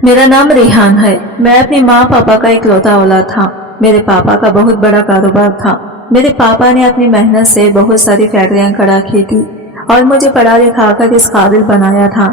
मेरा नाम रेहान है। मैं अपनी माँ पापा का इकलौता औलाद था। मेरे पापा का बहुत बड़ा कारोबार था। मेरे पापा ने अपनी मेहनत से बहुत सारी फैक्ट्रियां खड़ा की थी और मुझे पढ़ा लिखा कर इस काबिल बनाया था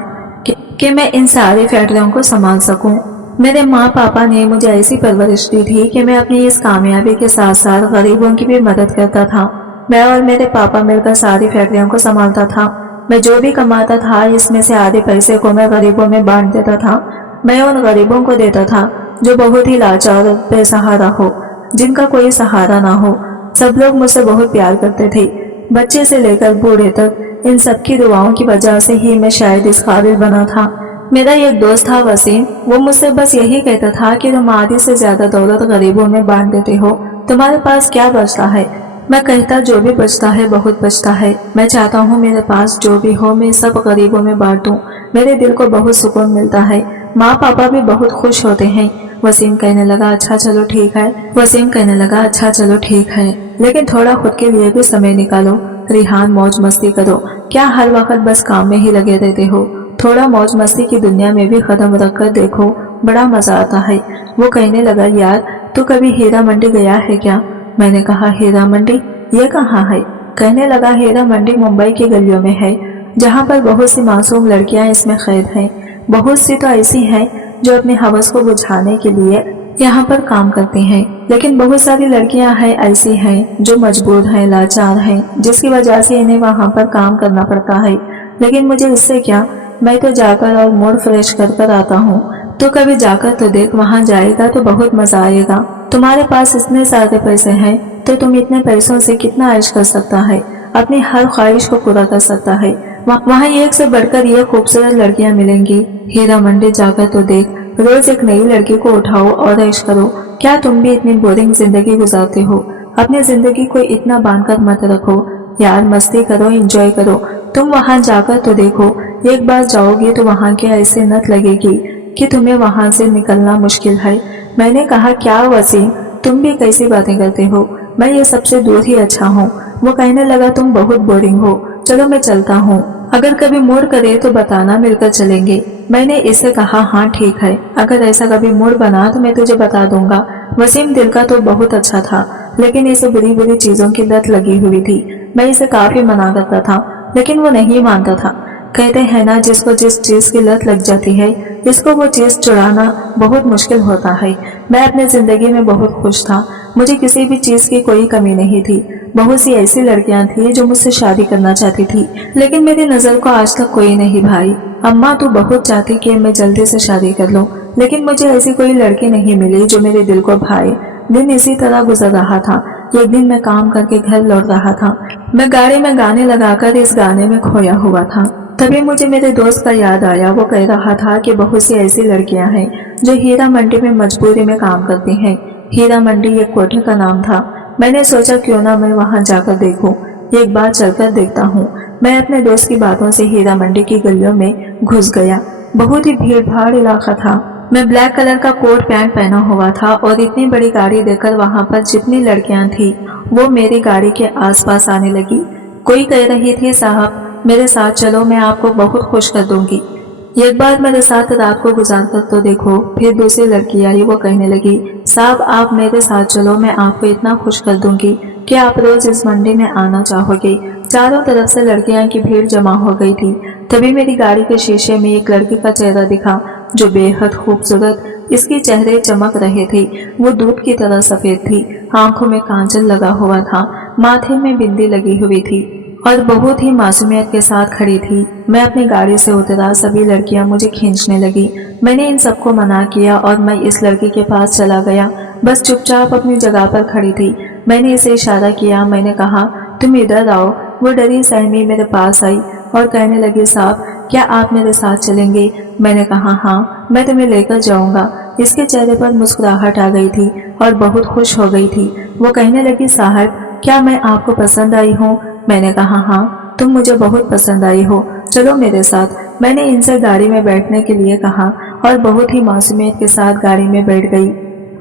कि मैं इन सारी फैक्ट्रियों को संभाल सकूं। मेरे माँ पापा ने मुझे ऐसी परवरिश दी थी कि मैं अपनी इस कामयाबी के साथ साथ गरीबों की भी मदद करता था। मैं और मेरे पापा मिलकर सारी फैक्ट्रियों को संभालता था। मैं जो भी कमाता था इसमें से आधे पैसे को मैं गरीबों में बांट देता था। मैं उन गरीबों को देता था जो बहुत ही लाचार और बेसहारा हो, जिनका कोई सहारा ना हो। सब लोग मुझसे बहुत प्यार करते थे, बच्चे से लेकर बूढ़े तक। इन सब की दुआओं की वजह से ही मैं शायद इस काबिल बना था। मेरा एक दोस्त था वसीम, वो मुझसे बस यही कहता था कि तुम आधी से ज्यादा दौलत गरीबों में बांट देते हो, तुम्हारे पास क्या बचता है। मैं कहता जो भी बचता है बहुत बचता है। मैं चाहता हूँ मेरे पास जो भी हो मैं सब गरीबों में बांट दूं। मेरे दिल को बहुत सुकून मिलता है। माँ पापा भी बहुत खुश होते हैं। वसीम कहने लगा अच्छा चलो ठीक है, लेकिन थोड़ा खुद के लिए भी समय निकालो। रिहान मौज मस्ती करो, क्या हर वक्त बस काम में ही लगे रहते हो। थोड़ा मौज मस्ती की दुनिया में भी कदम रख कर देखो, बड़ा मजा आता है। वो कहने लगा यार तू कभी हीरा मंडी गया है क्या। मैंने कहा हीरा मंडी, ये कहाँ है। कहने लगा हीरा मंडी मुंबई की गलियों में है, जहाँ पर बहुत सी मासूम लड़कियां इसमें कैद हैं। बहुत सी तो ऐसी हैं जो अपने हवस को बुझाने के लिए यहाँ पर काम करती हैं, लेकिन बहुत सारी लड़कियां हैं ऐसी हैं जो मजबूर हैं, लाचार हैं, जिसकी वजह से इन्हें वहाँ पर काम करना पड़ता है। लेकिन मुझे इससे क्या, मैं तो जाकर और मूड फ्रेश कर कर आता हूँ। तो कभी जाकर तो देख, वहाँ जाएगा तो बहुत मजा आएगा। तुम्हारे पास इतने सारे पैसे हैं तो तुम इतने पैसों से कितना ऐश कर सकता है, अपनी हर ख्वाहिश को पूरा कर सकता है। वहाँ एक से बढ़कर ये खूबसूरत लड़कियां मिलेंगी। हीरा मंडी जाकर तो देख, रोज एक नई लड़की को उठाओ और ऐश करो। क्या तुम भी इतनी बोरिंग जिंदगी गुजारते हो। अपनी जिंदगी को इतना बांधकर मत रखो यार, मस्ती करो, एंजॉय करो। तुम वहाँ जाकर तो देखो, एक बार जाओगे तो वहाँ की ऐसे नत लगेगी कि तुम्हें वहाँ से निकलना मुश्किल है। मैंने कहा क्या वसीम, तुम भी कैसी बातें करते हो, मैं ये सबसे दूर ही अच्छा हूँ। वो कहने लगा तुम बहुत बोरिंग हो, चलो मैं चलता हूँ, अगर कभी मूड करे तो बताना, मिलकर चलेंगे। मैंने इससे कहा हाँ ठीक है, अगर ऐसा कभी मूड बना तो मैं तुझे बता दूंगा। वसीम दिल का तो बहुत अच्छा था, लेकिन इसे बुरी बुरी चीजों की लत लगी हुई थी। मैं इसे काफी मना करता था, लेकिन वो नहीं मानता था। कहते हैं ना, जिसको जिस चीज की लत लग जाती है इसको वो चीज छुड़ाना बहुत मुश्किल होता है। मैं अपने जिंदगी में बहुत खुश था, मुझे किसी भी चीज की कोई कमी नहीं थी। बहुत सी ऐसी लड़कियां थी जो मुझसे शादी करना चाहती थी, लेकिन मेरी नजर को आज तक कोई नहीं भाई। अम्मा तो बहुत चाहती कि मैं जल्दी से शादी कर लूं, लेकिन मुझे ऐसी कोई लड़की नहीं मिली जो मेरे दिल को भाए। दिन इसी तरह गुजर रहा था। एक दिन मैं काम करके घर लौट रहा था। मैं गाड़ी में गाने लगाकर इस गाने में खोया हुआ था। तभी मुझे मेरे दोस्त का याद आया। वो कह रहा था कि बहुत सी ऐसी लड़कियां हैं जो हीरा मंडी में मजबूरी में काम करती हैं। हीरा मंडी एक कोठे का नाम था। मैंने सोचा क्यों ना मैं वहां जाकर देखूं, एक बार चलकर देखता हूँ। मैं अपने दोस्त की बातों से हीरा मंडी की गलियों में घुस गया। बहुत ही भीड़ भाड़ इलाका था। मैं ब्लैक कलर का कोट पैंट पहना हुआ था और इतनी बड़ी गाड़ी देखकर वहां पर जितनी लड़कियां थी वो मेरी गाड़ी के आसपास आने लगी। कोई कह रही थी साहब मेरे साथ चलो, मैं आपको बहुत खुश कर दूंगी, एक बार मेरे साथ रात को गुजार कर तो देखो। फिर दूसरी लड़की आई, वो कहने लगी साहब आप मेरे साथ चलो, मैं आपको इतना खुश कर दूंगी कि आप रोज इस मंडी में आना चाहोगे। चारों तरफ से लड़कियां की भीड़ जमा हो गई थी। तभी मेरी गाड़ी के शीशे में एक लड़की का चेहरा दिखा जो बेहद खूबसूरत, इसके चेहरे चमक रहे थे। वो दूध की तरह सफेद थी, आंखों में कांचल लगा हुआ था, माथे में बिंदी लगी हुई थी और बहुत ही मासूमियत के साथ खड़ी थी। मैं अपनी गाड़ी से उतरा, सभी लड़कियां मुझे खींचने लगी। मैंने इन सबको मना किया और मैं इस लड़की के पास चला गया, बस चुपचाप अपनी जगह पर खड़ी थी। मैंने इसे इशारा किया, मैंने कहा तुम इधर आओ। वो डरी सहमी मेरे पास आई और कहने लगी साहब क्या आप मेरे साथ चलेंगे। मैंने कहा हाँ, मैं तुम्हें लेकर जाऊंगा। इसके चेहरे पर मुस्कुराहट आ गई थी और बहुत खुश हो गई थी। वो कहने लगी साहब क्या मैं आपको पसंद आई हूँ। मैंने कहा हाँ, तुम मुझे बहुत पसंद आई हो, चलो मेरे साथ। मैंने इनसे गाड़ी में बैठने के लिए कहा और बहुत ही मासूमियत के साथ गाड़ी में बैठ गई।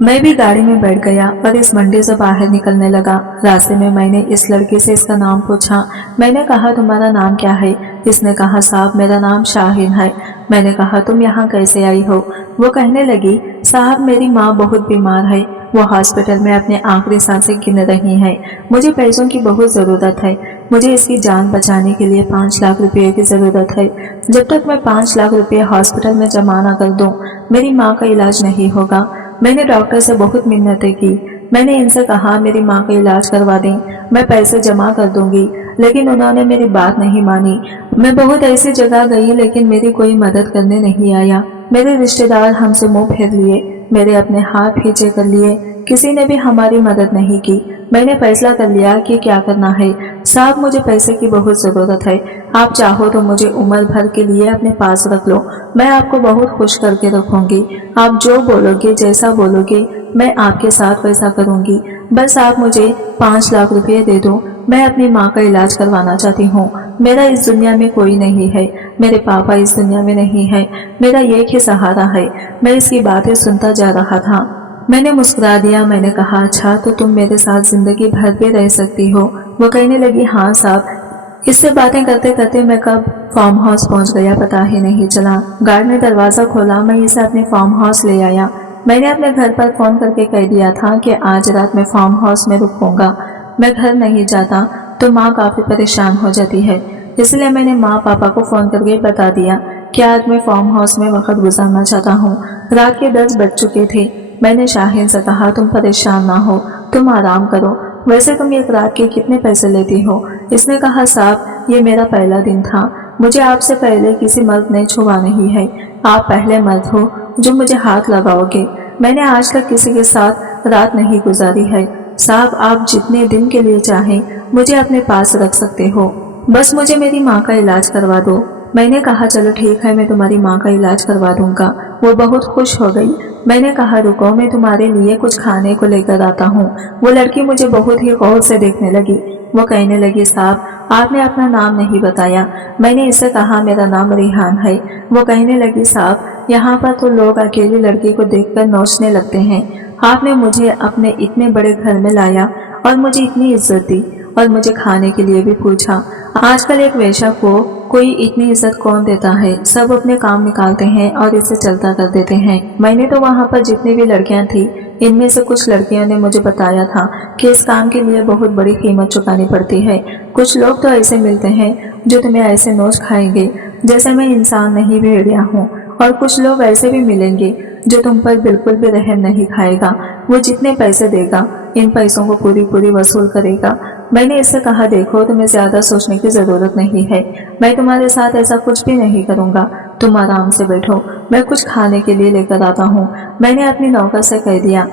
मैं भी गाड़ी में बैठ गया और इस मंडी से बाहर निकलने लगा। रास्ते में मैंने इस लड़की से इसका नाम पूछा। मैंने कहा तुम्हारा नाम क्या है? इसने कहा साहब मेरा नाम शाहीन है। मैंने कहा तुम यहाँ कैसे आई हो? वो कहने लगी साहब मेरी माँ बहुत बीमार है, वो हॉस्पिटल में अपने आखिरी सांसें गिन रही है। मुझे पैसों की बहुत ज़रूरत है। मुझे इसकी जान बचाने के लिए 5 लाख रुपये की ज़रूरत है। जब तक मैं 5 लाख रुपये हॉस्पिटल में जमा न कर दूँ मेरी माँ का इलाज नहीं होगा। मैंने डॉक्टर से बहुत मिन्नतें की। मैंने इनसे कहा मेरी माँ का इलाज करवा दें, मैं पैसे जमा कर दूंगी, लेकिन उन्होंने मेरी बात नहीं मानी। मैं बहुत ऐसी जगह गई लेकिन मेरी कोई मदद करने नहीं आया। मेरे रिश्तेदार हमसे मुंह फेर लिए, मेरे अपने हाथ खींचे कर लिए, किसी ने भी हमारी मदद नहीं की। मैंने फैसला कर लिया कि क्या करना है। साहब मुझे पैसे की बहुत ज़रूरत है। आप चाहो तो मुझे उम्र भर के लिए अपने पास रख लो, मैं आपको बहुत खुश करके रखूंगी। आप जो बोलोगे जैसा बोलोगे मैं आपके साथ वैसा करूंगी। बस आप मुझे 5 लाख रुपये दे दो, मैं अपनी माँ का इलाज करवाना चाहती हूँ। मेरा इस दुनिया में कोई नहीं है, मेरे पापा इस दुनिया में नहीं है, मेरा एक ही सहारा है। मैं इसकी बातें सुनता जा रहा था। मैंने मुस्कुरा दिया। मैंने कहा अच्छा तो तुम मेरे साथ जिंदगी भर भी रह सकती हो। वो कहने लगी हाँ साहब। इससे बातें करते करते मैं कब फार्म हाउस पहुंच गया पता ही नहीं चला। गार्ड ने दरवाज़ा खोला, मैं इसे अपने फार्म हाउस ले आया। मैंने अपने घर पर फ़ोन करके कह दिया था कि आज रात मैं फार्म हाउस में रुकूंगा। मैं घर नहीं जाता तो माँ काफ़ी परेशान हो जाती है, इसलिए मैंने माँ पापा को फ़ोन करके बता दिया कि आज मैं फार्म हाउस में वक्त गुजारना चाहता हूँ। रात के 10 बज चुके थे। मैंने शाहीन से कहा तुम परेशान ना हो, तुम आराम करो। वैसे तुम एक रात के कितने पैसे लेती हो? इसने कहा साहब ये मेरा पहला दिन था, मुझे आपसे पहले किसी मर्द ने छुआ नहीं है। आप पहले मर्द हो जो मुझे हाथ लगाओगे। मैंने आज तक किसी के साथ रात नहीं गुजारी है। साहब आप जितने दिन के लिए चाहें मुझे अपने पास रख सकते हो, बस मुझे मेरी माँ का इलाज करवा दो। मैंने कहा चलो ठीक है, मैं तुम्हारी माँ का इलाज करवा दूंगा। वो बहुत खुश हो गई। मैंने कहा रुको मैं तुम्हारे लिए कुछ खाने को लेकर आता हूँ। वो लड़की मुझे बहुत ही गौर से देखने लगी। वो कहने लगी साहब आपने अपना नाम नहीं बताया। मैंने इससे कहा मेरा नाम रिहान है। वो कहने लगी साहब यहाँ पर तो लोग अकेली लड़की को देखकर नोचने लगते हैं। आपने मुझे अपने इतने बड़े घर में लाया और मुझे इतनी इज्जत दी और मुझे खाने के लिए भी पूछा। आजकल एक वेश्या को कोई इतनी इज्जत कौन देता है? सब अपने काम निकालते हैं और इसे चलता कर देते हैं। मैंने तो वहाँ पर जितनी भी लड़कियाँ थी इनमें से कुछ लड़कियों ने मुझे बताया था कि इस काम के लिए बहुत बड़ी कीमत चुकानी पड़ती है। कुछ लोग तो ऐसे मिलते हैं जो तुम्हें ऐसे नोच खाएंगे जैसे मैं इंसान नहीं भेड़िया हूँ, और कुछ लोग ऐसे भी मिलेंगे जो तुम पर बिल्कुल भी रहम नहीं खाएगा। वो जितने पैसे देगा इन पैसों को पूरी वसूल करेगा। मैंने इससे कहा देखो तुम्हें ज्यादा सोचने की जरूरत नहीं है, मैं तुम्हारे साथ ऐसा कुछ भी नहीं करूंगा। तुम आराम से बैठो, मैं कुछ खाने के लिए लेकर आता हूँ। मैंने अपनी नौकर से कह दिया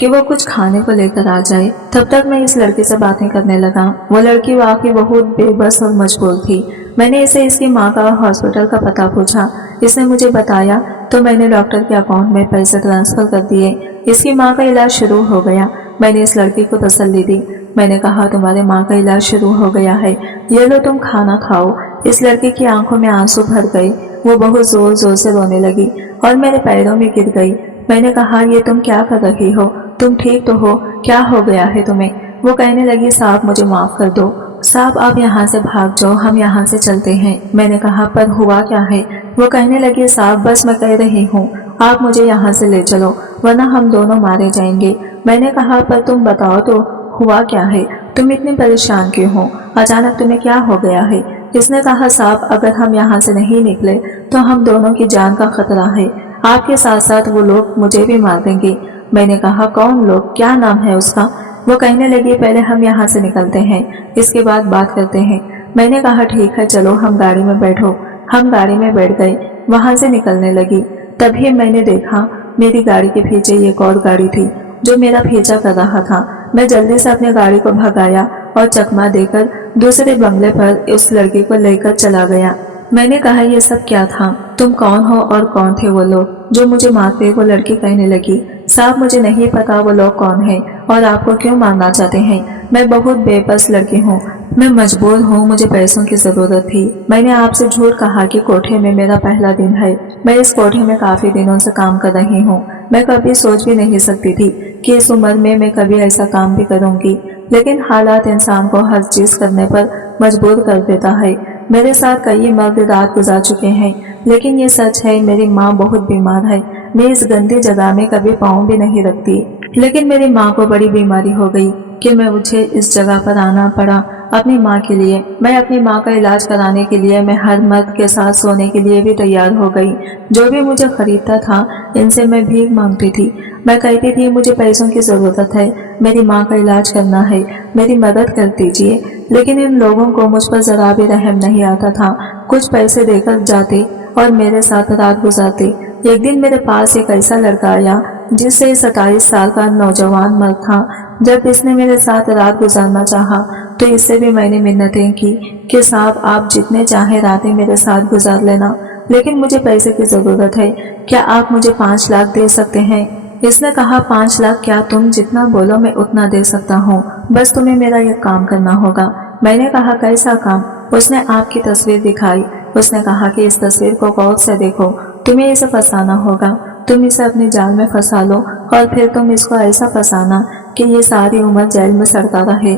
कि वो कुछ खाने को लेकर आ जाए। तब तक मैं इस लड़की से बातें करने लगा। वो लड़की वाकई बहुत बेबस और मजबूर थी। मैंने इसे इसकी माँ का हॉस्पिटल का पता पूछा। इसने मुझे बताया तो मैंने डॉक्टर के अकाउंट में पैसे ट्रांसफर कर दिए। इसकी माँ का इलाज शुरू हो गया। मैंने इस लड़की को तसल्ली दी। मैंने कहा तुम्हारे माँ का इलाज शुरू हो गया है, ये लो तुम खाना खाओ। इस लड़की की आंखों में आंसू भर गए। वो बहुत जोर जोर से रोने लगी और मेरे पैरों में गिर गई। मैंने कहा ये तुम क्या कर रही हो? तुम ठीक तो हो? क्या हो गया है तुम्हें? वो कहने लगी साहब मुझे माफ कर दो। साहब आप यहाँ से भाग जाओ, हम यहाँ से चलते हैं। मैंने कहा पर हुआ क्या है? वो कहने लगी साहब बस मैं कह रही हूँ आप मुझे यहाँ से ले चलो वरना हम दोनों मारे जाएंगे। मैंने कहा पर तुम बताओ तो हुआ क्या है? तुम इतनी परेशान क्यों हो? अचानक तुम्हें क्या हो गया है? इसने कहा साहब अगर हम यहाँ से नहीं निकले तो हम दोनों की जान का खतरा है। आपके साथ साथ वो लोग मुझे भी मार देंगे। मैंने कहा कौन लोग? क्या नाम है उसका? वो कहने लगी पहले हम यहाँ से निकलते हैं, इसके बाद बात करते हैं। मैंने कहा ठीक है चलो हम गाड़ी में बैठो। हम गाड़ी में बैठ गए, वहाँ से निकलने लगी। तभी मैंने देखा मेरी गाड़ी के पीछे एक और गाड़ी थी जो मेरा पीछा कर रहा था। मैं जल्दी से अपनी गाड़ी को भगाया और चकमा देकर दूसरे बंगले पर उस लड़की को लेकर चला गया। मैंने कहा ये सब क्या था? तुम कौन हो और कौन थे वो लोग जो मुझे मारते? वो लड़की कहने लगी साहब मुझे नहीं पता वो लोग कौन है और आपको क्यों मारना चाहते हैं। मैं बहुत बेबस लड़की हूँ, मैं मजबूर हूँ, मुझे पैसों की जरूरत थी। मैंने आपसे झूठ कहा कि कोठे में मेरा पहला दिन है। मैं इस कोठे में काफी दिनों से काम कर रही हूँ। میں کبھی سوچ بھی نہیں سکتی تھی کہ اس عمر میں میں کبھی ایسا کام بھی کروں گی، لیکن حالات انسان کو ہر چیز کرنے پر مجبور کر دیتا ہے۔ میرے ساتھ کئی مرد رات گزار چکے ہیں، لیکن یہ سچ ہے میری ماں بہت بیمار ہے۔ میں اس گندی جگہ میں کبھی پاؤں بھی نہیں رکھتی، لیکن میری ماں کو بڑی بیماری ہو گئی کہ مجھے اس جگہ پر آنا پڑا اپنی ماں کے لیے۔ میں اپنی ماں کا علاج کرانے کے لیے میں ہر مرد کے ساتھ سونے کے لیے بھی تیار ہو گئی۔ جو بھی مجھے خریدتا تھا ان سے میں بھیک مانگتی تھی۔ میں کہتی تھی مجھے پیسوں کی ضرورت ہے، میری ماں کا علاج کرنا ہے، میری مدد کر دیجیے، لیکن ان لوگوں کو مجھ پر ذرا بھی رحم نہیں آتا تھا۔ کچھ پیسے دے کر جاتے اور میرے ساتھ رات گزارتے۔ ایک دن میرے پاس ایک ایسا لڑکا آیا جس سے 27 سال کا نوجوان مرد تھا۔ جب اس نے میرے ساتھ رات گزارنا چاہا تو اس سے بھی میں نے منتیں کی کہ صاحب آپ جتنے چاہیں راتیں میرے ساتھ گزار لینا، لیکن مجھے پیسے کی ضرورت ہے، کیا آپ مجھے 5 لاکھ دے سکتے ہیں؟ اس نے کہا 5 لاکھ کیا، تم جتنا بولو میں اتنا دے سکتا ہوں، بس تمہیں میرا یہ کام کرنا ہوگا۔ میں نے کہا کیسا کام؟ اس نے آپ کی تصویر دکھائی۔ اس نے کہا کہ اس تصویر کو غور سے دیکھو، تمہیں اسے پھنسانا ہوگا، تم اسے اپنے جال میں پھنسا لو اور پھر تم اس کو ایسا پھنسانا کہ یہ ساری عمر جیل میں سڑتا رہے۔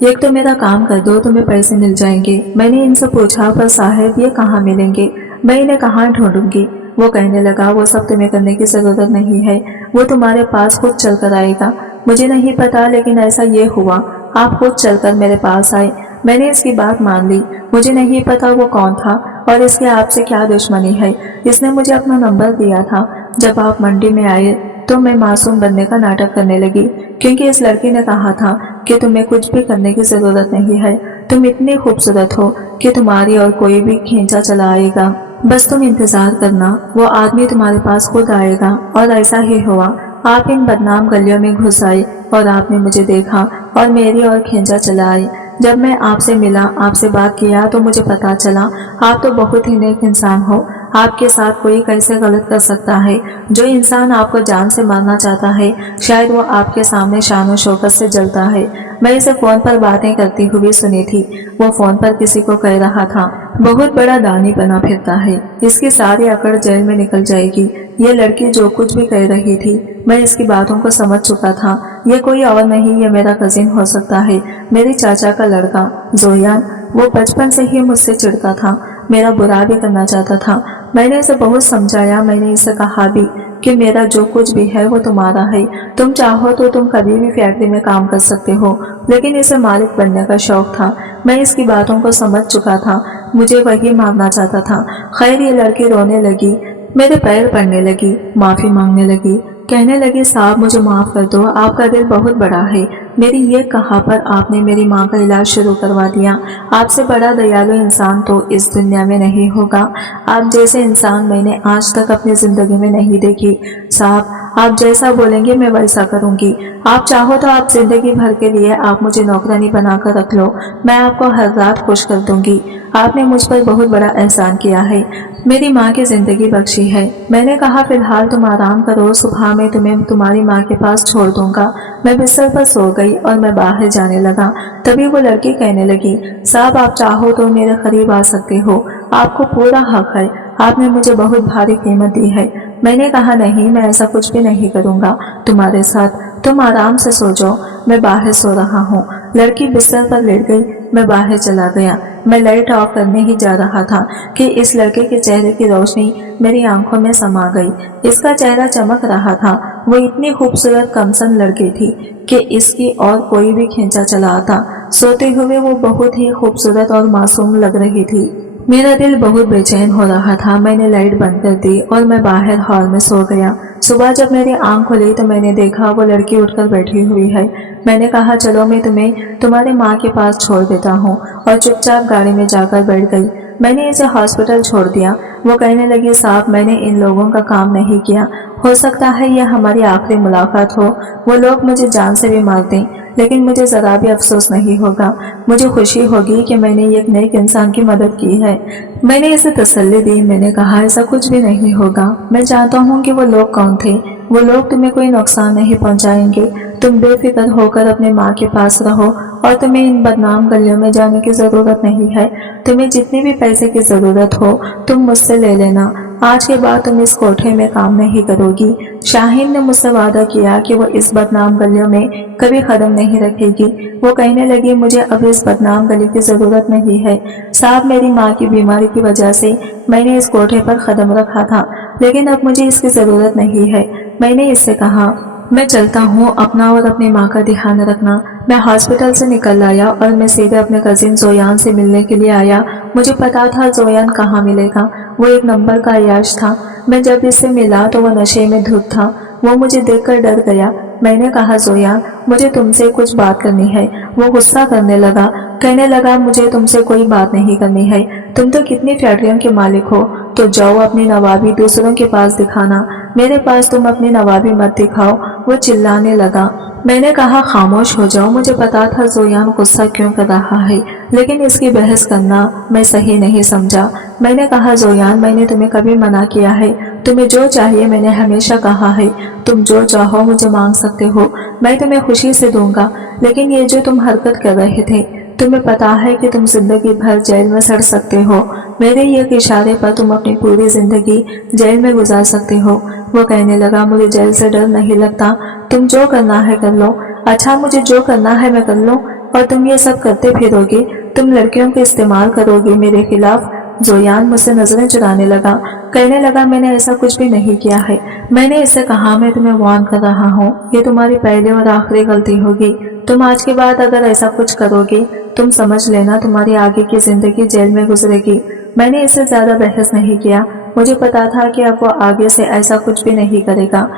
ایک تو میرا کام کر دو، تمہیں پیسے مل جائیں گے۔ میں نے ان سے پوچھا پر صاحب یہ کہاں ملیں گے، میں انہیں کہاں ڈھونڈوں گی؟ وہ کہنے لگا وہ سب تمہیں کرنے کی ضرورت نہیں ہے، وہ تمہارے پاس خود چل کر آئے گا۔ مجھے نہیں پتا لیکن ایسا یہ ہوا، آپ خود چل کر میرے پاس آئے۔ میں نے اس کی بات مان لی۔ مجھے نہیں پتا وہ کون تھا اور اس کے آپ سے کیا دشمنی ہے۔ اس نے مجھے اپنا نمبر دیا تھا۔ جب آپ منڈی میں آئے تو میں معصوم بننے کا ناٹک کرنے لگی، کیونکہ اس لڑکی نے کہا تھا کہ تمہیں کچھ بھی کرنے کی ضرورت نہیں ہے، تم اتنی خوبصورت ہو کہ تمہاری اور کوئی بھی کھینچا چلا آئے گا، بس تم انتظار کرنا، وہ آدمی تمہارے پاس خود آئے گا۔ اور ایسا ہی ہوا۔ آپ ان بدنام گلیوں میں گھس آئے اور آپ نے مجھے دیکھا اور میری اور کھینچا چلا آئے۔ جب میں آپ سے ملا، آپ سے بات کیا تو مجھے پتا چلا آپ تو بہت ہی نیک انسان ہو۔ آپ کے ساتھ کوئی کیسے غلط کر سکتا ہے؟ جو انسان آپ کو جان سے مارنا چاہتا ہے شاید وہ آپ کے سامنے شان و شوکت سے جلتا ہے۔ میں اسے فون پر باتیں کرتی ہوئی سنی تھی۔ وہ فون پر کسی کو کہہ رہا تھا بہت بڑا دانی بنا پھرتا ہے، اس کی ساری اکڑ جیل میں نکل جائے گی۔ یہ لڑکی جو کچھ بھی کہہ رہی تھی میں اس کی باتوں کو سمجھ چکا تھا۔ یہ کوئی اور نہیں، یہ میرا کزن ہو سکتا ہے، میری چاچا کا لڑکا زویان۔ وہ بچپن سے ہی مجھ سے چڑھتا تھا، میرا برا بھی کرنا چاہتا تھا۔ میں نے اسے بہت سمجھایا، میں نے اسے کہا بھی کہ میرا جو کچھ بھی ہے وہ تمہارا ہے، تم چاہو تو تم کبھی بھی فیکٹری میں کام کر سکتے ہو، لیکن اسے مالک بننے کا شوق تھا۔ میں اس کی باتوں کو سمجھ چکا تھا، مجھے وہی مارنا چاہتا تھا۔ خیر یہ لڑکی رونے لگی، میرے پیر پڑنے لگی، معافی مانگنے لگی، کہنے لگی صاحب مجھے معاف کر دو، آپ کا دل بہت بڑا ہے۔ میری یہ کہا پر آپ نے میری ماں کا علاج شروع کروا دیا۔ آپ سے بڑا دیالو انسان تو اس دنیا میں نہیں ہوگا۔ آپ جیسے انسان میں نے آج تک اپنی زندگی میں نہیں دیکھی۔ صاحب آپ جیسا بولیں گے میں ویسا کروں گی۔ آپ چاہو تو آپ زندگی بھر کے لیے آپ مجھے نوکرانی بنا کر رکھ لو، میں آپ کو ہر رات خوش کر دوں گی۔ آپ نے مجھ پر بہت بڑا احسان کیا ہے، میری ماں کی زندگی بخشی ہے۔ میں نے کہا فی الحال تم آرام کرو، صبح میں تمہیں تمہاری ماں کے پاس چھوڑ دوں گا۔ میں بستر پر سو گئی اور میں باہر جانے لگا۔ تبھی وہ لڑکی کہنے لگی صاحب آپ چاہو تو میرے قریب آ سکتے ہو، آپ کو پورا حق ہے، آپ نے مجھے بہت بھاری قیمت دی ہے۔ میں نے کہا نہیں میں ایسا کچھ بھی نہیں کروں گا تمہارے ساتھ، تم آرام سے سو جاؤ، میں باہر سو رہا ہوں۔ لڑکی بستر پر لیٹ گئی، میں باہر چلا گیا۔ میں لائٹ آف کرنے ہی جا رہا تھا کہ اس لڑکے کے چہرے کی روشنی میری آنکھوں میں سما گئی۔ اس کا چہرہ چمک رہا تھا، وہ اتنی خوبصورت کمسن لڑکی تھی کہ اس کی اور کوئی بھی کھینچا چلا آتا۔ سوتے ہوئے وہ بہت ہی خوبصورت اور معصوم لگ رہی تھی۔ میرا دل بہت بے چین ہو رہا تھا۔ میں نے لائٹ بند کر دی اور میں باہر ہال میں سو گیا۔ صبح جب میری آنکھ کھلی تو میں نے دیکھا وہ لڑکی اٹھ کر بیٹھی ہوئی ہے۔ میں نے کہا چلو میں تمہیں تمہاری ماں کے پاس چھوڑ دیتا ہوں، اور چپ چاپ گاڑی میں جا کر بیٹھ گئی۔ میں نے اسے ہاسپٹل چھوڑ دیا۔ وہ کہنے لگی صاحب میں نے ان لوگوں کا کام نہیں کیا، ہو سکتا ہے یہ ہماری آخری ملاقات ہو، وہ لوگ مجھے جان سے بھی مار دیں لیکن مجھے ذرا بھی افسوس نہیں ہوگا، مجھے خوشی ہوگی کہ میں نے ایک نیک انسان کی مدد کی ہے۔ میں نے اسے تسلی دی، میں نے کہا ایسا کچھ بھی نہیں ہوگا، میں جانتا ہوں کہ وہ لوگ کون تھے، وہ لوگ تمہیں کوئی نقصان نہیں پہنچائیں گے، تم بے فکر ہو کر اپنے ماں کے پاس رہو اور تمہیں ان بدنام گلیوں میں جانے کی ضرورت نہیں ہے۔ تمہیں جتنی بھی پیسے کی ضرورت ہو تم مجھ سے لے لینا، आज के बाद तुम इस कोठे में काम नहीं करोगी। शाहीन ने मुझसे वादा किया कि वो इस बदनाम गलियों में कभी कदम नहीं रखेगी। वो कहने लगी, मुझे अब इस बदनाम गली की जरूरत नहीं है। साहब, मेरी माँ की बीमारी की वजह से मैंने इस कोठे पर कदम रखा था, लेकिन अब मुझे इसकी जरूरत नहीं है। मैंने इससे कहा, मैं चलता हूँ, अपना और अपनी माँ का ध्यान रखना। मैं हॉस्पिटल से निकल आया और मैं सीधे अपने कजिन जोयान से मिलने के लिए आया। मुझे पता था जोयान कहाँ मिलेगा। वो एक नंबर का अय्याश था। मैं जब इससे मिला तो वो नशे में धुत था। वो मुझे देखकर डर गया। मैंने कहा, जोयान, मुझे तुमसे कुछ बात करनी है। वो गुस्सा करने लगा, कहने लगा, मुझे तुमसे कोई बात नहीं करनी है। तुम तो कितनी फैक्ट्रियों के मालिक हो, तो जाओ अपनी नवाबी दूसरों के पास दिखाना, मेरे पास तुम अपनी नवाबी मत दिखाओ। वो चिल्लाने लगा। मैंने कहा, खामोश हो जाओ। मुझे पता था जोयान गुस्सा क्यों कर रहा है, लेकिन इसकी बहस करना मैं सही नहीं समझा। मैंने कहा, जोयान, मैंने तुम्हें कभी मना किया है? तुम्हें जो चाहिए मैंने हमेशा कहा है। तुम जो चाहो मुझे मांग सकते हो, मैं तुम्हें खुशी से दूंगा। लेकिन ये जो तुम हरकत कर रहे थे, तुम्हें पता है कि तुम जिंदगी भर जेल में सड़ सकते हो। मेरे एक इशारे पर तुम अपनी पूरी जिंदगी जेल में गुजार सकते हो। वो कहने लगा, मुझे जेल से डर नहीं लगता, तुम जो करना है कर लो। अच्छा, मुझे जो करना है मैं कर लूं और तुम ये सब करते फिरोगे? तुम लड़कियों को इस्तेमाल करोगे मेरे खिलाफ? जोयान मुझसे नजरें चुराने लगा, कहने लगा, मैंने ऐसा कुछ भी नहीं किया है। मैंने इससे कहा, मैं तुम्हें वार्न कर रहा हूँ, ये तुम्हारी पहली और आखिरी गलती होगी। तुम आज के बाद अगर ऐसा कुछ करोगे, तुम समझ लेना तुम्हारी आगे की जिंदगी जेल में गुजरेगी। मैंने इससे ज्यादा बहस नहीं किया। मुझे पता था कि अब वो आगे से ऐसा कुछ भी नहीं करेगा।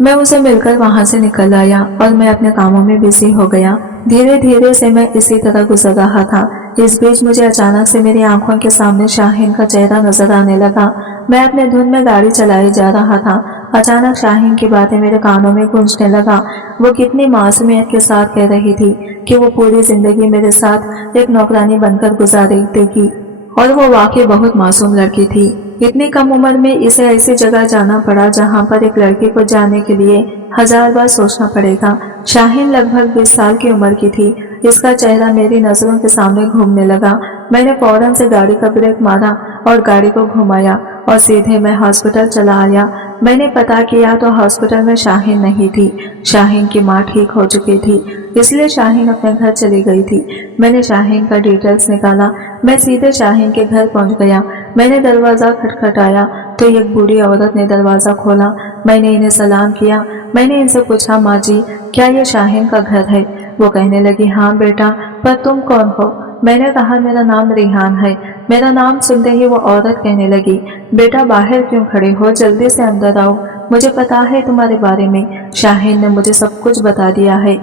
मैं उसे मिलकर वहां से निकल आया और मैं अपने कामों में बिजी हो गया। धीरे धीरे से मैं इसी तरह गुजर रहा था। इस बीच मुझे अचानक से मेरी आंखों के सामने शाहीन का चेहरा नजर आने लगा। मैं अपने धुन में गाड़ी चलाए जा रहा था। अचानक शाहीन की बातें मेरे कानों में गूंजने लगा। वो कितनी मासूमियत के साथ कह रही थी कि वो पूरी जिंदगी मेरे साथ एक नौकरानी बनकर गुजारेगी, और वो वाकई बहुत मासूम लड़की थी। इतनी कम उम्र में इसे ऐसी जगह जाना पड़ा जहां पर एक लड़की को जाने के लिए 1000 बार सोचना पड़ेगा। शाहीन लगभग 20 साल की उम्र की थी। इसका चेहरा मेरी नजरों के सामने घूमने लगा। मैंने फौरन से गाड़ी का ब्रेक मारा और गाड़ी को घुमाया और सीधे मैं हॉस्पिटल चला आया। मैंने पता किया तो हॉस्पिटल में शाहीन नहीं थी। शाहीन की माँ ठीक हो चुकी थी, इसलिए शाहीन अपने घर चली गई थी। मैंने शाहीन का डिटेल्स निकाला। मैं सीधे शाहीन के घर पहुंच गया। मैंने दरवाजा खटखटाया तो एक बूढ़ी औरत ने दरवाजा खोला। मैंने इन्हें सलाम किया। मैंने इनसे पूछा, माँ जी, क्या ये शाहीन का घर है? वो कहने लगी, हाँ बेटा, पर तुम कौन हो? मैंने कहा, मेरा नाम रिहान है। मेरा नाम सुनते ही वो औरत कहने लगी, बेटा बाहर क्यों खड़े हो, जल्दी से अंदर आओ, मुझे पता है तुम्हारे बारे में। शाहीन ने मुझे सब कुछ बता दिया है।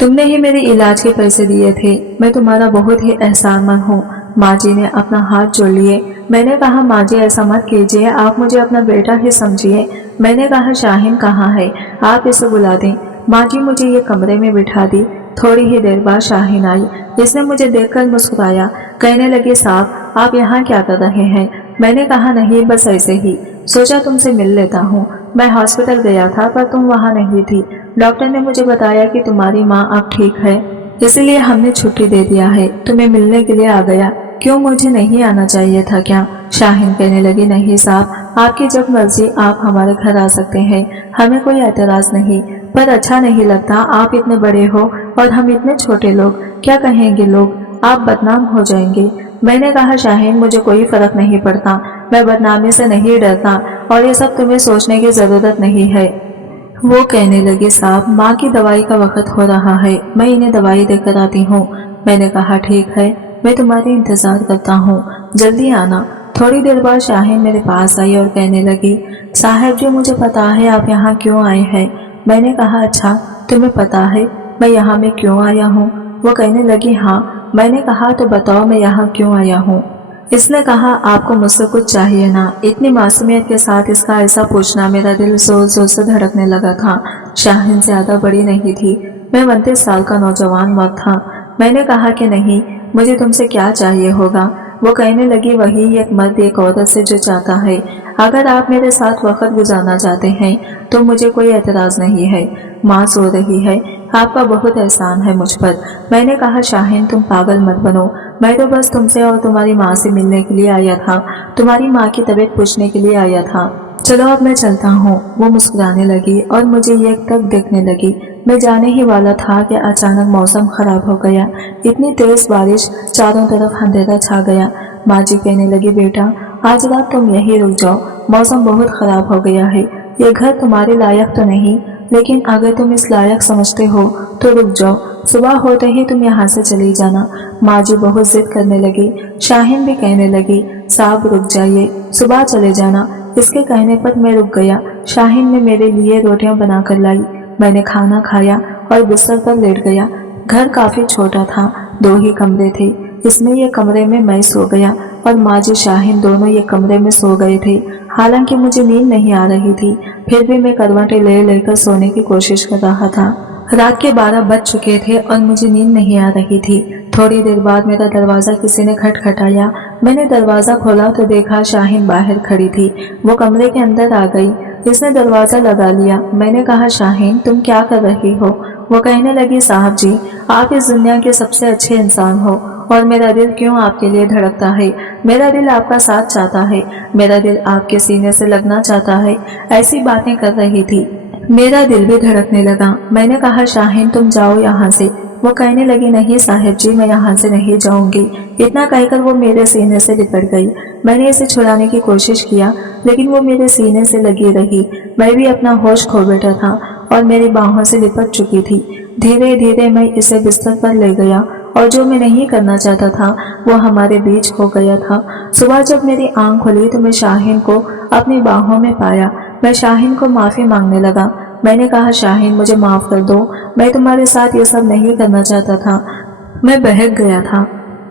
तुमने ही मेरे इलाज के पैसे दिए थे। मैं तुम्हारा बहुत ही एहसानमंद हूँ। माँ जी ने अपना हाथ जोड़ लिए। मैंने कहा, माँ जी ऐसा मत कीजिए, आप मुझे अपना बेटा ही समझिए। मैंने कहा, शाहीन कहाँ है, आप इसे बुला दें। माँ जी मुझे ये कमरे में बिठा दी। थोड़ी ही देर बाद शाहीन आई। इसने मुझे देखकर मुस्कुराया, कहने लगी, साहब आप यहाँ क्या कर रहे हैं? मैंने कहा, नहीं, बस ऐसे ही सोचा तुमसे मिल लेता हूँ। मैं हॉस्पिटल गया था पर तुम वहाँ नहीं थी। डॉक्टर ने मुझे बताया कि तुम्हारी माँ अब ठीक है, इसलिए हमने छुट्टी दे दिया है। तुम्हें मिलने के लिए आ गया। क्यों, मुझे नहीं आना चाहिए था क्या? शाहीन कहने लगी, नहीं साहब, आपकी जब मर्जी आप हमारे घर आ सकते हैं, हमें कोई एतराज नहीं, पर अच्छा नहीं लगता, आप इतने बड़े हो और हम इतने छोटे लोग, क्या कहेंगे लोग, आप बदनाम हो जाएंगे। मैंने कहा, शाहीन मुझे कोई फर्क नहीं पड़ता, मैं बदनामी से नहीं डरता और ये सब तुम्हें सोचने की जरूरत नहीं है। वो कहने लगी, साहब माँ की दवाई का वक्त हो रहा है, मैं इन्हें दवाई देकर आती हूँ। मैंने कहा, ठीक है, मैं तुम्हारी इंतजार करता हूँ, जल्दी आना। थोड़ी देर बाद शाहीन मेरे पास आई और कहने लगी, साहब जी मुझे पता है आप यहाँ क्यों आए हैं। मैंने कहा, अच्छा तुम्हें पता है मैं यहाँ में क्यों आया हूँ? वो कहने लगी, हाँ। मैंने कहा, तो बताओ मैं यहाँ क्यों आया हूँ? इसने कहा, आपको मुझसे कुछ चाहिए ना? इतनी मासूमियत के साथ इसका ऐसा पूछना मेरा दिल जोर जोर से धड़कने लगा था। शाहीन ज्यादा बड़ी नहीं थी, मैं 29 साल का नौजवान मर्द था। मैंने कहा कि नहीं, मुझे तुमसे क्या चाहिए होगा? वो कहने लगी, वही एक मर्द एक औरत से जो चाहता है। अगर आप मेरे साथ वक्त गुजारना चाहते हैं तो मुझे कोई एतराज नहीं है। माँ सो रही है, आपका बहुत एहसान है मुझ पर। मैंने कहा, शाहीन तुम पागल मत बनो, मैं तो बस तुमसे और तुम्हारी माँ से मिलने के लिए आया था, तुम्हारी माँ की तबीयत पूछने के लिए आया था। चलो अब मैं चलता हूँ। वो मुस्कुराने लगी और मुझे ये तक देखने लगी। मैं जाने ही वाला था कि अचानक मौसम खराब हो गया। इतनी तेज बारिश, चारों तरफ अंधेरा छा गया। माँ जी कहने लगी, बेटा आज रात तुम यहीं रुक जाओ, मौसम बहुत खराब हो गया है। ये घर तुम्हारे लायक तो नहीं, लेकिन अगर तुम इस लायक समझते हो तो रुक जाओ, सुबह होते ही तुम यहाँ से चली जाना। माँ जी बहुत जिद करने लगी। शाहीन भी कहने लगी, साहब रुक जाइए, सुबह चले जाना। इसके कहने पर मैं रुक गया। शाहीन ने मेरे लिए रोटियां बनाकर लाई। मैंने खाना खाया और बिस्तर पर लेट गया। घर काफी छोटा था, 2 ही कमरे थे। इसमें ये कमरे में मैं सो गया और माँ जी शाहीन दोनों ये कमरे में सो गए थे। हालांकि मुझे नींद नहीं आ रही थी, फिर भी मैं करवटें ले लेकर सोने की कोशिश कर रहा था। रात के 12 बज चुके थे और मुझे नींद नहीं आ रही थी। थोड़ी देर बाद मेरा दरवाजा किसी ने खटखटाया। मैंने दरवाजा खोला तो देखा शाहीन बाहर खड़ी थी। वो कमरे के अंदर आ गई। इसने दरवाजा लगा लिया। मैंने कहा, शाहीन तुम क्या कर रही हो? वो कहने लगी, साहब जी आप इस दुनिया के सबसे अच्छे इंसान हो और मेरा दिल क्यों आपके लिए धड़कता है। मेरा दिल आपका साथ चाहता है, मेरा दिल आपके सीने से लगना चाहता है। ऐसी बातें कर रही थी। मेरा दिल भी धड़कने लगा। मैंने कहा, शाहीन तुम जाओ यहाँ से। वो कहने लगी, नहीं साहिब जी मैं यहाँ से नहीं जाऊंगी। इतना कहकर वो मेरे सीने से लिपट गई। मैंने इसे छुड़ाने की कोशिश किया, लेकिन वो मेरे सीने से लगी रही। मैं भी अपना होश खो बैठा था और मेरी बाहों से लिपट चुकी थी। धीरे धीरे मैं इसे बिस्तर पर ले गया और जो मैं नहीं करना चाहता था वो हमारे बीच हो गया था। सुबह जब मेरी आंख खुली तो मैं शाहीन को अपनी बाहों में पाया। मैं शाहीन को माफी मांगने लगा। मैंने कहा, शाहीन मुझे माफ कर दो, मैं तुम्हारे साथ ये सब नहीं करना चाहता था, मैं बहक गया था,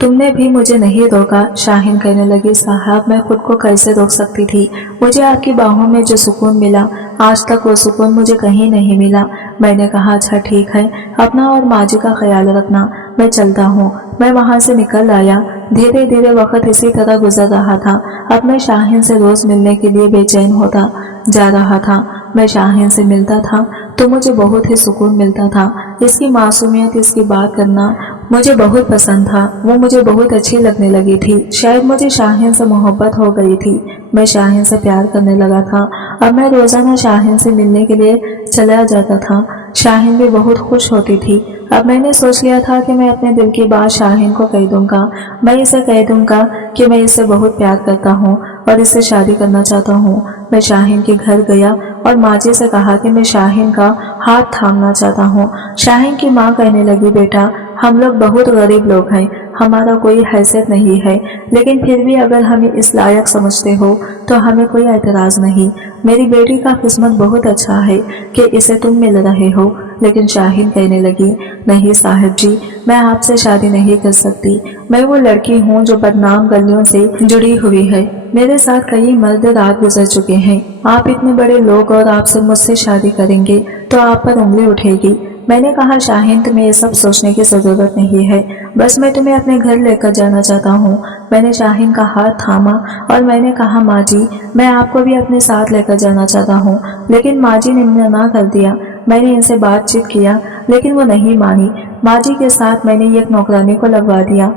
तुमने भी मुझे नहीं रोका। शाहीन कहने लगी, साहब मैं खुद को कैसे रोक सकती थी। मुझे आपकी बाहों में जो सुकून मिला, आज तक वो सुकून मुझे कहीं नहीं मिला। मैंने कहा, अच्छा ठीक है, अपना और माँ जी का ख्याल रखना, मैं चलता हूँ। मैं वहाँ से निकल आया। धीरे धीरे वक्त इसी तरह गुजर रहा था। अब मैं शाहीन से रोज मिलने के लिए बेचैन होता जा रहा था। मैं शाहीन से मिलता था तो मुझे बहुत ही सुकून मिलता था। इसकी मासूमियत, इसकी बात करना मुझे बहुत पसंद था। वो मुझे बहुत अच्छी लगने लगी थी। शायद मुझे शाहीन से मोहब्बत हो गई थी। मैं शाहीन से प्यार करने लगा था। अब मैं रोजाना शाहीन से मिलने के लिए चला जाता था। शाहीन भी बहुत खुश होती थी। अब मैंने सोच लिया था कि मैं अपने दिल की बात शाहीन को कह दूंगा। मैं इसे कह दूंगा कि मैं इससे बहुत प्यार करता हूँ और इससे शादी करना चाहता हूँ। मैं शाहीन के घर गया और माँ जी से कहा कि मैं शाहीन का हाथ थामना चाहता हूँ। शाहीन की माँ कहने लगी, बेटा हम लोग बहुत गरीब लोग हैं, हमारा कोई हैसियत नहीं है, लेकिन फिर भी अगर हमें इस लायक समझते हो तो हमें कोई एतराज नहीं। मेरी बेटी का किस्मत बहुत अच्छा है कि इसे तुम मिल रहे हो। लेकिन शाहीन कहने लगी, नहीं साहिब जी मैं आपसे शादी नहीं कर सकती। मैं वो लड़की हूँ जो बदनाम गलियों से जुड़ी हुई है। मेरे साथ कई मर्द रात गुजर चुके हैं। आप इतने बड़े लोग और आपसे मुझसे शादी करेंगे तो आप पर उंगली उठेगी। मैंने कहा, शाहीन तुम्हें ये सब सोचने की जरूरत नहीं है, बस मैं तुम्हें अपने घर लेकर जाना चाहता हूँ। मैंने शाहीन का हाथ थामा और मैंने कहा, माँ जी मैं आपको भी अपने साथ लेकर जाना चाहता हूँ। लेकिन माँ जी ने मना कर दिया। मैंने इनसे बातचीत किया लेकिन वो नहीं मानी। माँ जी के साथ मैंने एक नौकरानी को लगवा दिया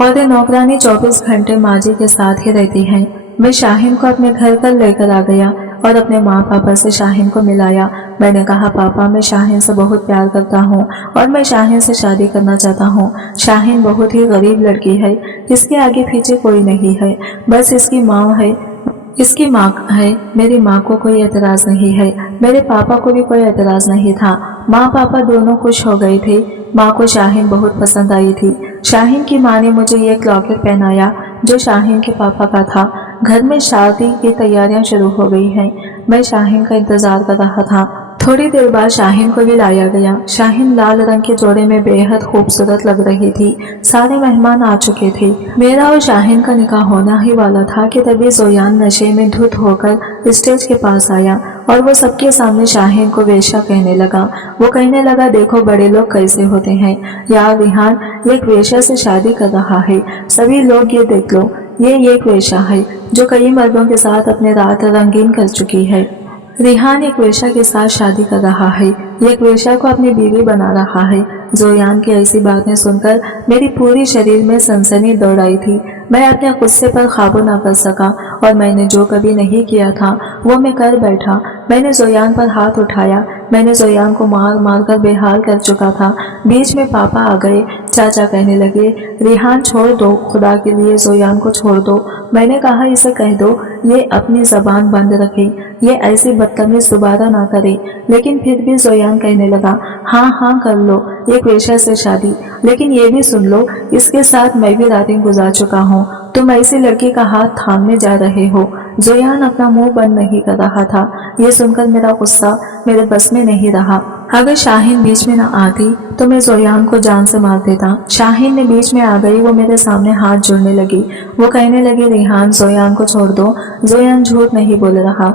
और ये नौकरानी 24 घंटे माँ जी के साथ ही रहती है। मैं शाहीन को अपने घर पर लेकर आ गया और अपने माँ पापा से शाहीन को मिलाया। मैंने कहा, पापा मैं शाहीन से बहुत प्यार करता हूँ और मैं शाहीन से शादी करना चाहता हूँ। शाहीन बहुत ही गरीब लड़की है, इसके आगे पीछे कोई नहीं है, बस इसकी माँ है। इसकी माँ है। मेरी माँ को कोई एतराज नहीं है, मेरे पापा को भी कोई एतराज नहीं था। माँ पापा दोनों खुश हो गए थे। माँ को शाहीन बहुत पसंद आई थी। शाहीन की माँ ने मुझे एक लॉकेट पहनाया जो शाहीन के पापा का था। घर में शादी की तैयारियां शुरू हो गई हैं। मैं शाहीन का इंतजार कर रहा था। थोड़ी देर बाद शाहीन को भी लाया गया। शाहीन लाल रंग के जोड़े में बेहद खूबसूरत लग रही थी। सारे मेहमान आ चुके थे। मेरा और शाहीन का निकाह होना ही वाला था कि तभी जोयान नशे में धुत होकर स्टेज के पास आया और वो सबके सामने शाहीन को वेश्या कहने लगा। वो कहने लगा, देखो बड़े लोग कैसे होते हैं यार, रिहान एक वेश्या से शादी कर रहा है। सभी लोग ये देख लो, ये एक वेश्या है जो कई मर्दों के साथ अपने रात रंगीन कर चुकी है। रिहान एक वेश्या के साथ शादी कर रहा है, एक वेश्या को अपनी बीवी बना रहा है। जोयान की ऐसी बातें सुनकर मेरी पूरी शरीर में सनसनी दौड़ आई थी। मैं अपने गुस्से पर काबू ना कर सका और मैंने जो कभी नहीं किया था वो मैं कर बैठा। मैंने जोयान पर हाथ उठाया। मैंने जोयान को मार मार कर बेहाल कर चुका था। बीच में पापा आ गए। चाचा कहने लगे, रिहान छोड़ दो, खुदा के लिए जोयान को छोड़ दो। मैंने कहा, इसे कह दो ये अपनी जबान बंद रखे, ये ऐसी बदतमीज दोबारा ना करे। लेकिन फिर भी जोयान कहने लगा, हाँ हाँ कर लो, एक वेश्या से शादी। लेकिन ये भी सुन लो, इसके साथ मैं भी रातें गुजार चुका हूँ। तुम ऐसी लड़की का हाथ थामने जा रहे हो। जोयान अपना मुंह बंद नहीं कर रहा था। ये सुनकर मेरा गुस्सा मेरे बस में नहीं रहा। अगर शाहीन बीच में न आती तो मैं जोयान को जान से मार देता। शाहीन ने बीच में आ गई। वो मेरे सामने हाथ जोड़ने लगी। वो कहने लगी, रिहान जोयान को छोड़ दो। जोयान झूठ नहीं बोल रहा।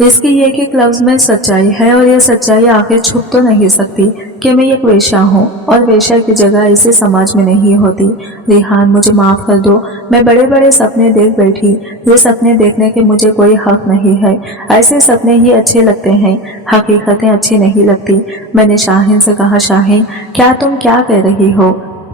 इसकी एक एक लफ्ज में सच्चाई है और ये सच्चाई आखिर छुप तो नहीं सकती कि मैं एक वेश्या हूँ और वेश्या की जगह इसी समाज में नहीं होती। रिहान मुझे माफ कर दो। मैं बड़े बड़े सपने देख बैठी। ये सपने देखने के मुझे कोई हक नहीं है। ऐसे सपने ही अच्छे लगते हैं, हकीकतें अच्छी नहीं लगती। मैंने शाहीन से कहा, शाहीन तुम क्या कह रही हो?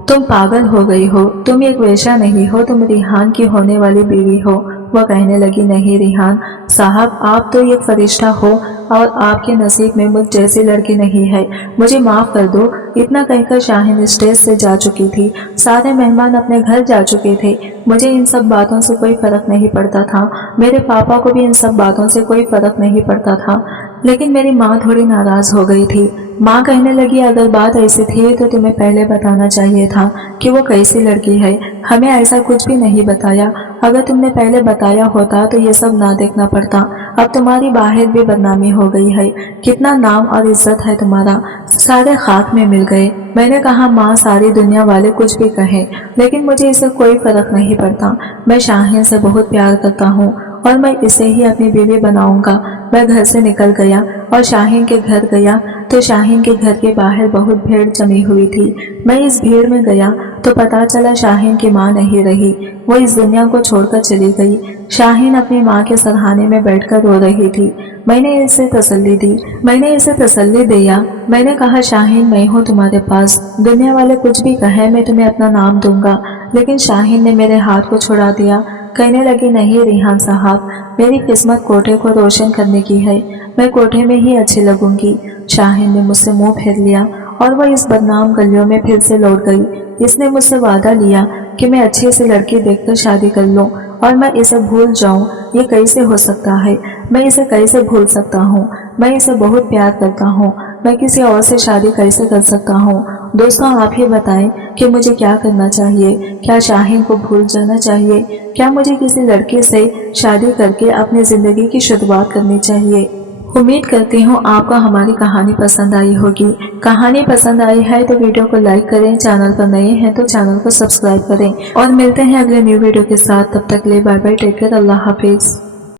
तुम पागल हो गई हो। तुम एक वेश्या नहीं हो, तुम रिहान की होने वाली बीवी हो। वह कहने लगी, नहीं रिहान साहब, आप तो एक फरिश्ता हो और आपके नसीब में मुझ जैसी लड़की नहीं है। मुझे माफ कर दो। इतना कहकर शाहीन स्टेज से जा चुकी थी। सारे मेहमान अपने घर जा चुके थे। मुझे इन सब बातों से कोई फर्क नहीं पड़ता था। मेरे पापा को भी इन सब बातों से कोई फर्क नहीं पड़ता था। लेकिन मेरी माँ थोड़ी नाराज हो गई थी। माँ कहने लगी, अगर बात ऐसी थी तो तुम्हें पहले बताना चाहिए था कि वो कैसी लड़की है। हमें ऐसा कुछ भी नहीं बताया। अगर तुमने पहले बताया होता तो ये सब ना देखना पड़ता। अब तुम्हारी बाहर भी बदनामी हो गई है। कितना नाम और इज्जत है तुम्हारा, सारे खाक में मिल गए। मैंने कहा, माँ सारी दुनिया वाले कुछ भी कहें, लेकिन मुझे इससे कोई फर्क नहीं पड़ता। मैं शाहीन से बहुत प्यार करता हूँ और मैं इसे ही अपनी बीवी बनाऊंगा। मैं घर से निकल गया और शाहीन के घर गया तो शाहीन के घर के बाहर बहुत भीड़ जमी हुई थी। मैं इस भीड़ में गया तो पता चला शाहीन की माँ नहीं रही। वो इस दुनिया को छोड़कर चली गई। शाहीन अपनी माँ के सरहाने में बैठकर रो रही थी। मैंने इसे तसल्ली दिया। मैंने कहा, शाहीन मैं हूँ तुम्हारे पास, दुनिया वाले कुछ भी कहें मैं तुम्हें अपना नाम दूंगा। लेकिन शाहीन ने मेरे हाथ को छुड़ा दिया। कहने लगी, नहीं रिहान साहब, मेरी किस्मत कोठे को रोशन करने की है। मैं कोठे में ही अच्छी लगूंगी। शाहीन ने मुझसे मुंह फेर लिया और वह इस बदनाम गलियों में फिर से लौट गई। इसने मुझसे वादा लिया कि मैं अच्छी सी लड़की देखकर शादी कर लूं और मैं इसे भूल जाऊं। ये कैसे हो सकता है? मैं इसे कैसे भूल सकता हूँ? मैं इसे बहुत प्यार करता हूँ। मैं किसी और से शादी कैसे कर सकता हूँ? दोस्तों, आप ही बताएं कि मुझे क्या करना चाहिए। क्या शाहीन को भूल जाना चाहिए? क्या मुझे किसी लड़के से शादी करके अपनी जिंदगी की शुरुआत करनी चाहिए? उम्मीद करती हूँ आपको हमारी कहानी पसंद आई होगी। कहानी पसंद आई है तो वीडियो को लाइक करें, चैनल पर नए हैं तो चैनल को सब्सक्राइब करें और मिलते हैं अगले न्यू वीडियो के साथ। तब तक ले बाय बाय, टेक केयर, अल्लाह हाफिज।